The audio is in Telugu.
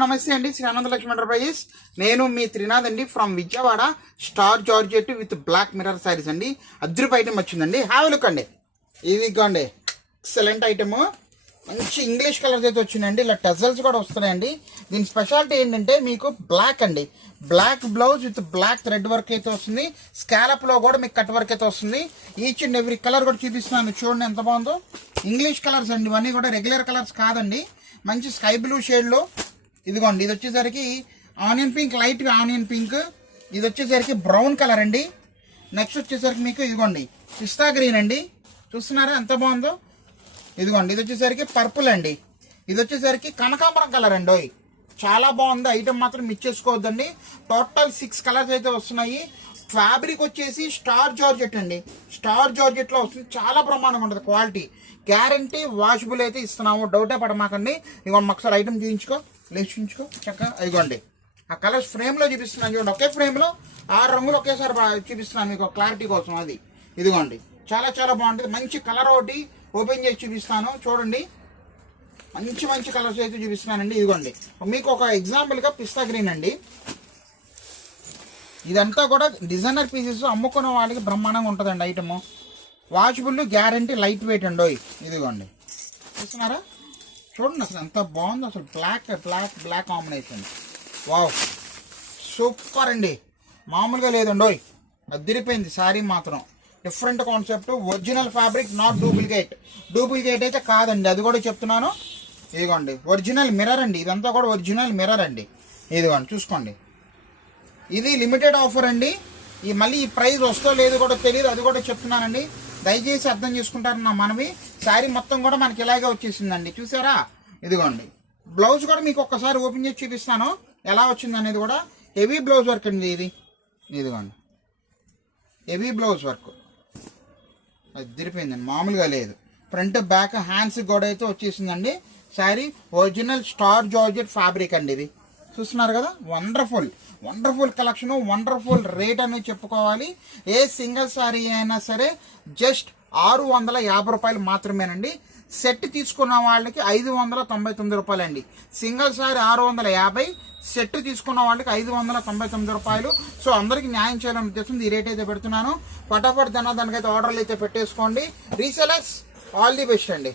నమస్తే అండి, శ్రీ ఆనంద లక్ష్మీ ఎంటర్ప్రైజెస్. నేను మీ త్రినాథ్ అండి from Vijayawada. Star georgette with black mirror saris అండి. అద్భుత ఐటమ్ వచ్చిందండి. హ్యావ్ లుక్ అండి. ఇది ఇగోండి, ఎక్సలెంట్ ఐటమ్. మంచి ఇంగ్లీష్ కలర్స్ అయితే వచ్చిందండి. ఇలా టజల్స్ కూడా వస్తున్నాయండి. దీని స్పెషాలిటీ ఏంటంటే మీకు బ్లాక్ అండి, black blouse with black thread work అయితే వస్తుంది. స్కాలప్ లో కూడా మీకు కట్ వర్క్ అయితే వస్తుంది. ఈచ్ అండ్ ఎవ్రీ కలర్ కూడా చూపిస్తున్నాను, చూడండి ఎంత బాగుందో. ఇంగ్లీష్ కలర్స్ అండి, ఇవన్నీ కూడా రెగ్యులర్ కలర్స్ కాదండి. మంచి స్కై బ్లూ షేడ్లో ఇదిగోండి. ఇది వచ్చేసరికి onion pink, light onion pink. ఇది వచ్చేసరికి బ్రౌన్ కలర్ అండి. నెక్స్ట్ వచ్చేసరికి మీకు ఇదిగోండి పిస్తా గ్రీన్ అండి. చూస్తున్నారా ఎంత బాగుందో. ఇదిగోండి ఇది వచ్చేసరికి పర్పుల్ అండి. ఇది వచ్చేసరికి కనకాంబరం కలర్ అండి. చాలా బాగుంది ఐటమ్, మాత్రం మిస్ చేసుకోవద్దండి. టోటల్ 6 కలర్స్ అయితే వస్తున్నాయి. ఫ్యాబ్రిక్ వచ్చేసి స్టార్ జార్జెట్ అండి. స్టార్ జార్జెట్లో వస్తుంది. చాలా బ్రహ్మాండంగా ఉంటుంది క్వాలిటీ. గ్యారంటీ వాషబుల్ అయితే ఇస్తున్నాము, డౌటే పడమాకండి. ఇదిగోండి ఒకసారి ఐటమ్ చూపించుకో, లేచించుకో చక్కగా. ఇదిగోండి ఆ కలర్స్ ఫ్రేమ్లో చూపిస్తున్నాను చూడండి. ఒకే ఫ్రేమ్లో 6 రంగులు ఒకేసారి చూపిస్తున్నాను మీకు క్లారిటీ కోసం. అది ఇదిగోండి చాలా చాలా బాగుంటుంది. మంచి కలర్ ఒకటి ఓపెన్ చేసి చూపిస్తాను చూడండి. మంచి మంచి కలర్స్ అయితే చూపిస్తున్నానండి. ఇదిగోండి మీకు ఒక ఎగ్జాంపుల్గా పిస్తా గ్రీన్ అండి. ఇదంతా కూడా డిజైనర్ పీసెస్, అమ్ముకున్న వాళ్ళకి బ్రహ్మాండంగా ఉంటుందండి item. Washable, guarantee, light weight అండి. ఇదిగోండి చూస్తున్నారా, చూడండి అసలు ఎంత బాగుందో. అసలు black black black combination. Wow super అండి, మామూలుగా లేదండి. అదిరిపోయింది శారీ మాత్రం. Different concept, original fabric, not duplicate. Duplicate అయితే కాదండి, అది కూడా చెప్తున్నాను. ఇదిగోండి ఒరిజినల్ మిర్రర్ అండి. ఇదంతా కూడా ఒరిజినల్ మిర్రర్ అండి. ఇదిగోండి చూసుకోండి. ఇది లిమిటెడ్ ఆఫర్ అండి. మళ్ళీ ఈ ప్రైస్ వస్తో లేదు కూడా తెలియదు, అది కూడా చెప్తున్నానండి. దయచేసి అర్థం చేసుకుంటారు నా మనవి. శారీ మొత్తం కూడా మనకి ఇలాగే వచ్చేసిందండి. చూసారా, ఇదిగోండి బ్లౌజ్ కూడా మీకు ఒక్కసారి ఓపెన్ చేసి చూపిస్తాను ఎలా వచ్చింది అనేది కూడా. హెవీ బ్లౌజ్ వర్క్ అండి ఇది. ఇదిగోండి హెవీ బ్లౌజ్ వర్క్, అది తిరిపోయిందండి, మామూలుగా లేదు. ఫ్రంట్ బ్యాక్ హ్యాండ్స్ కూడా అయితే వచ్చేసిందండి. Sari original star georgette fabric అండి. ఇది చూస్తున్నారు కదా, wonderful wonderful collection, wonderful rate అనేది చెప్పుకోవాలి. ఏ సింగిల్ శారీ అయినా సరే జస్ట్ 650 రూపాయలు మాత్రమేనండి. సెట్ తీసుకున్న వాళ్ళకి 599 రూపాయలు అండి. సింగిల్ శారీ 650, సెట్ తీసుకున్న వాళ్ళకి 599 రూపాయలు. సో అందరికి న్యాయం చేయాలని ఉద్దేశం ఈ రేట్ అయితే పెడుతున్నాను. ఫటాఫట్ దానికైతే ఆర్డర్లు అయితే పెట్టేసుకోండి. రీసెలర్స్ ఆల్ ది బెస్ట్ అండి.